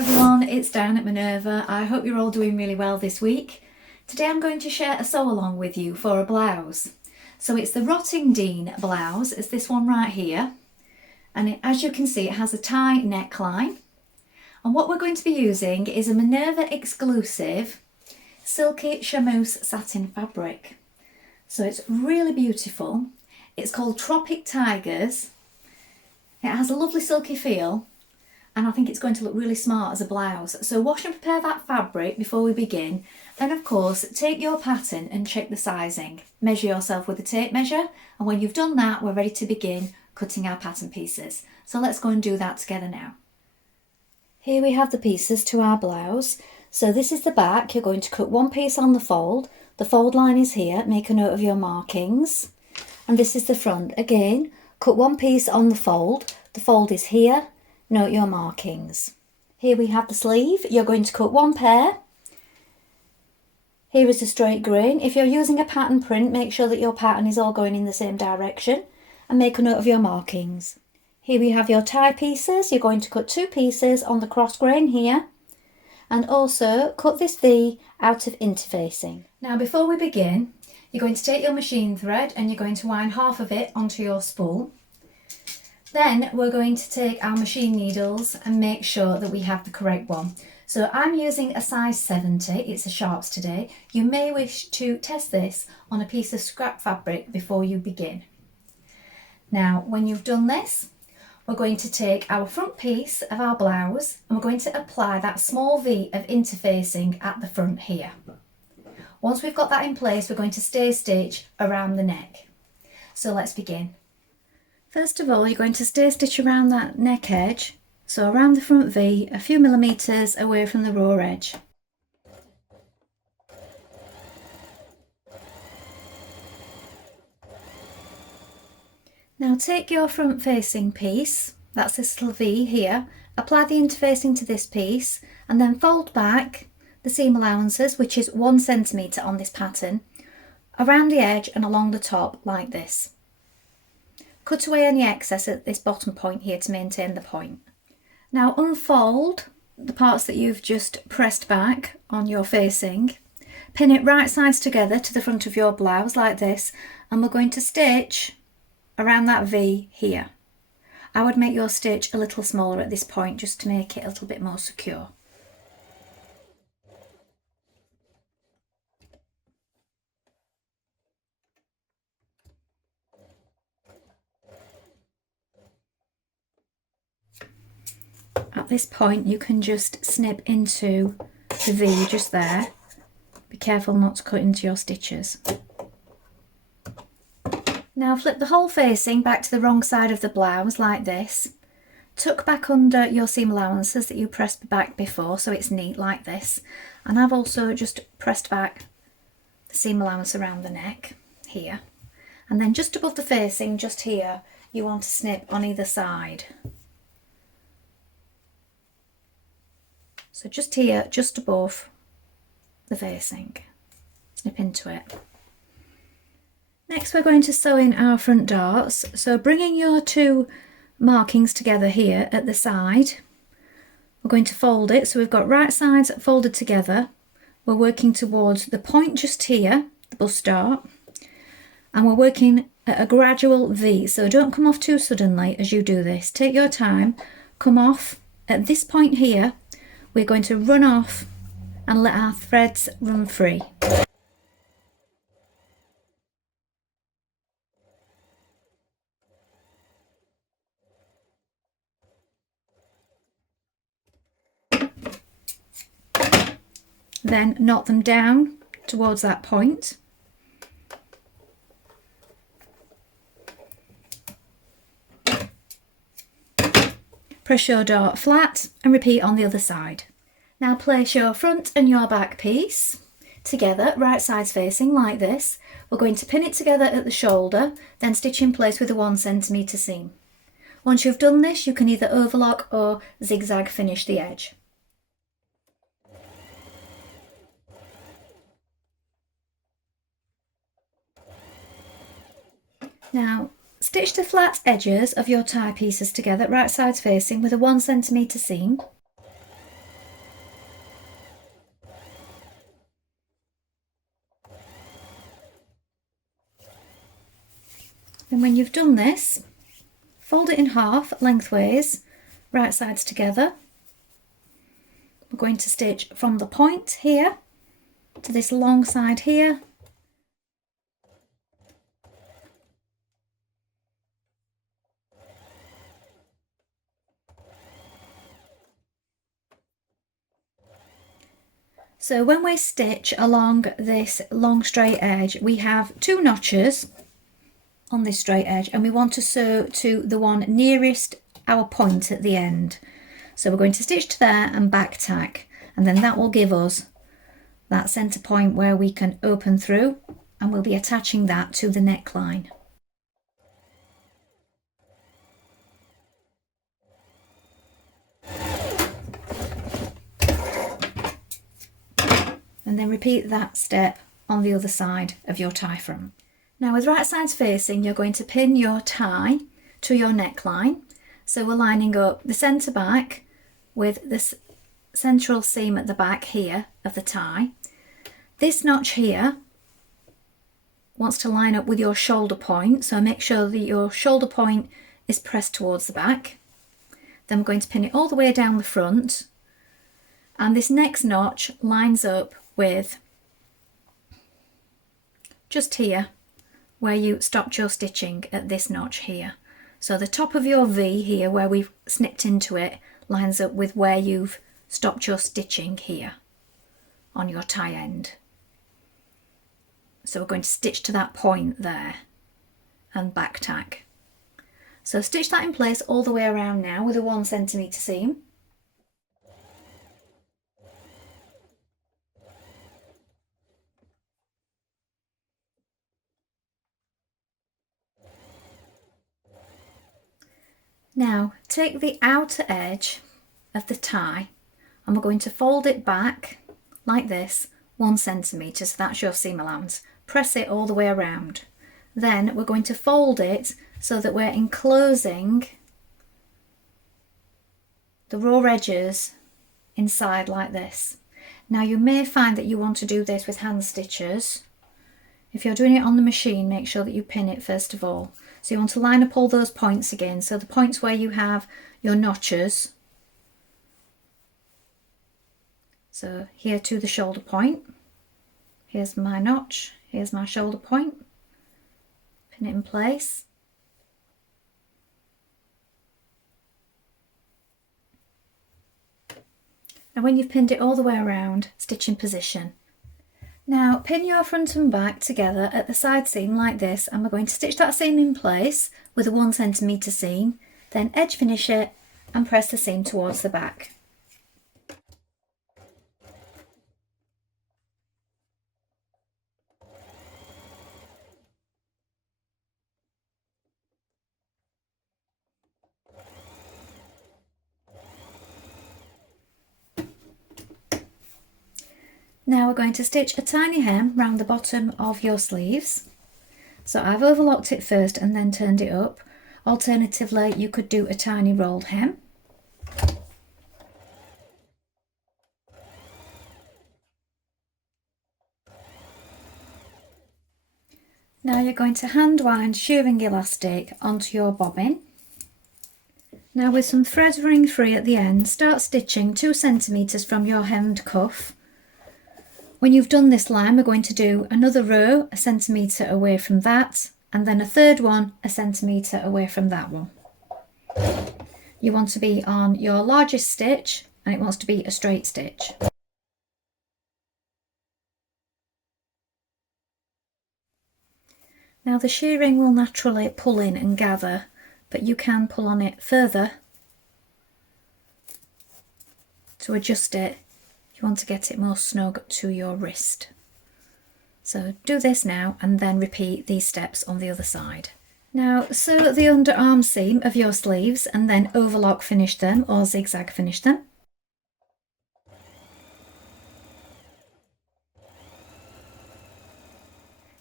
everyone, it's Dianne at Minerva. I hope you're all doing really well this week. Today I'm going to share a sew along with you for a blouse. So it's the Rottingdean Blouse, it's this one right here. And as you can see, it has a tie neckline. And what we're going to be using is a Minerva exclusive silky chamoose satin fabric. So it's really beautiful. It's called Tropic Tigers. It has a lovely silky feel. And I think it's going to look really smart as a blouse. So wash and prepare that fabric before we begin. Then of course, take your pattern and check the sizing. Measure yourself with a tape measure. And when you've done that, we're ready to begin cutting our pattern pieces. So let's go and do that together now. Here we have the pieces to our blouse. So this is the back. You're going to cut one piece on the fold. The fold line is here. Make a note of your markings. And this is the front. Again, cut one piece on the fold. The fold is here. Note your markings. Here we have the sleeve. You're going to cut one pair. Here is the straight grain. If you're using a pattern print, make sure that your pattern is all going in the same direction and make a note of your markings. Here we have your tie pieces. You're going to cut two pieces on the cross grain here and also cut this V out of interfacing. Now before we begin, you're going to take your machine thread and you're going to wind half of it onto your spool. Then we're going to take our machine needles and make sure that we have the correct one. So I'm using a size 70, it's a sharps today. You may wish to test this on a piece of scrap fabric before you begin. Now when you've done this, we're going to take our front piece of our blouse and we're going to apply that small V of interfacing at the front here. Once we've got that in place, we're going to stay stitch around the neck. So let's begin. First of all, you're going to stay stitch around that neck edge, so around the front V, a few millimetres away from the raw edge. Now take your front facing piece, that's this little V here, apply the interfacing to this piece and then fold back the seam allowances, which is 1 centimetre on this pattern, around the edge and along the top like this. Cut away any excess at this bottom point here to maintain the point. Now unfold the parts that you've just pressed back on your facing. Pin it right sides together to the front of your blouse like this, and we're going to stitch around that V here. I would make your stitch a little smaller at this point just to make it a little bit more secure. At this point you can just snip into the V just there. Be careful not to cut into your stitches. Now flip the whole facing back to the wrong side of the blouse like this. Tuck back under your seam allowances that you pressed back before so it's neat like this. And I've also just pressed back the seam allowance around the neck here. And then just above the facing, just here, you want to snip on either side. So just here, just above the facing, snip into it. Next we're going to sew in our front darts. So bringing your two markings together here at the side, we're going to fold it. So we've got right sides folded together. We're working towards the point just here, the bust dart, and we're working at a gradual V. So don't come off too suddenly as you do this. Take your time, come off at this point here. We're going to run off and let our threads run free. Then knot them down towards that point. Press your dart flat and repeat on the other side. Now place your front and your back piece together, right sides facing like this. We're going to pin it together at the shoulder, then stitch in place with a 1 centimetre seam. Once you've done this, you can either overlock or zigzag finish the edge. Now stitch the flat edges of your tie pieces together, right sides facing, with a 1 centimetre seam. Then when you've done this, fold it in half lengthways, right sides together. We're going to stitch from the point here to this long side here. So when we stitch along this long straight edge, we have 2 notches on this straight edge, and we want to sew to the one nearest our point at the end. So we're going to stitch to there and back tack, and then that will give us that centre point where we can open through, and we'll be attaching that to the neckline. And then repeat that step on the other side of your tie front. Now with right sides facing, you're going to pin your tie to your neckline. So we're lining up the centre back with this central seam at the back here of the tie. This notch here wants to line up with your shoulder point, so make sure that your shoulder point is pressed towards the back. Then we're going to pin it all the way down the front, and this next notch lines up with just here where you stopped your stitching at this notch here. So the top of your V here where we've snipped into it lines up with where you've stopped your stitching here on your tie end. So we're going to stitch to that point there and back tack. So stitch that in place all the way around now with a 1 centimetre seam. Now take the outer edge of the tie and we're going to fold it back like this 1 centimetre, so that's your seam allowance. Press it all the way around. Then we're going to fold it so that we're enclosing the raw edges inside like this. Now you may find that you want to do this with hand stitchers. If you're doing it on the machine, make sure that you pin it first of all. So you want to line up all those points again. So the points where you have your notches. So here to the shoulder point. Here's my notch, here's my shoulder point. Pin it in place. Now when you've pinned it all the way around, stitch in position. Now pin your front and back together at the side seam like this, and we're going to stitch that seam in place with a 1 centimetre seam, then edge finish it and press the seam towards the back. Now we're going to stitch a tiny hem round the bottom of your sleeves. So I've overlocked it first and then turned it up. Alternatively, you could do a tiny rolled hem. Now you're going to hand wind shearing elastic onto your bobbin. Now with some thread running free at the end, start stitching 2 centimetres from your hemmed cuff. When you've done this line, we're going to do another row 1 centimetre away from that, and then a third one 1 centimetre away from that one. You want to be on your largest stitch, and it wants to be a straight stitch. Now the shearing will naturally pull in and gather, but you can pull on it further to adjust it. You want to get it more snug to your wrist. So do this now and then repeat these steps on the other side. Now sew the underarm seam of your sleeves and then overlock finish them or zigzag finish them.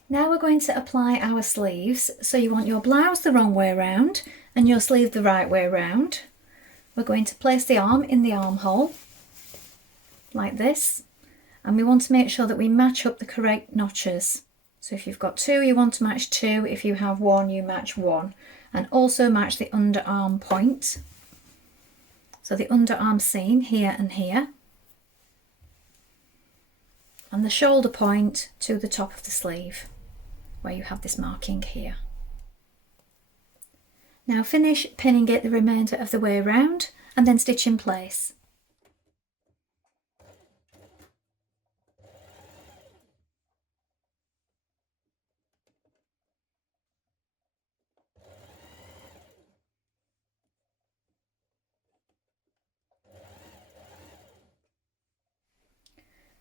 Now we're going to apply our sleeves. So you want your blouse the wrong way around and your sleeve the right way around. We're going to place the arm in the armhole like this, and we want to make sure that we match up the correct notches. So if you've got 2, you want to match 2. If you have 1, you match 1. And also match the underarm point. So the underarm seam here and here. And the shoulder point to the top of the sleeve, where you have this marking here. Now finish pinning it the remainder of the way around and then stitch in place.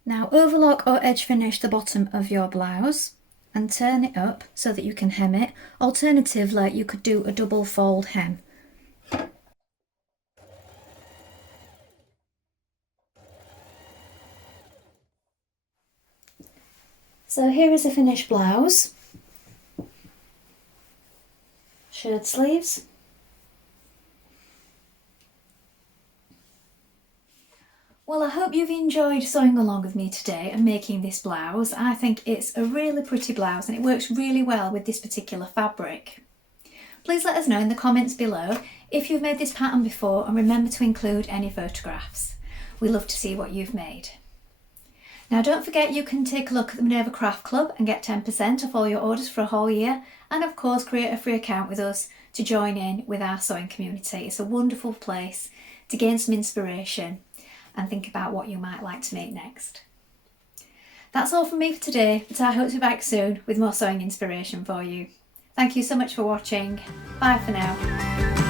Now overlock or edge finish the bottom of your blouse and turn it up so that you can hem it. Alternatively, you could do a double fold hem. So here is a finished blouse. Shirt sleeves. Well, I hope you've enjoyed sewing along with me today and making this blouse. I think it's a really pretty blouse and it works really well with this particular fabric. Please let us know in the comments below if you've made this pattern before, and remember to include any photographs. We love to see what you've made. Now don't forget, you can take a look at the Minerva Craft Club and get 10% off all your orders for a whole year, and of course create a free account with us to join in with our sewing community. It's a wonderful place to gain some inspiration and think about what you might like to make next. That's all from me for today, but I hope to be back soon with more sewing inspiration for you. Thank you so much for watching. Bye for now.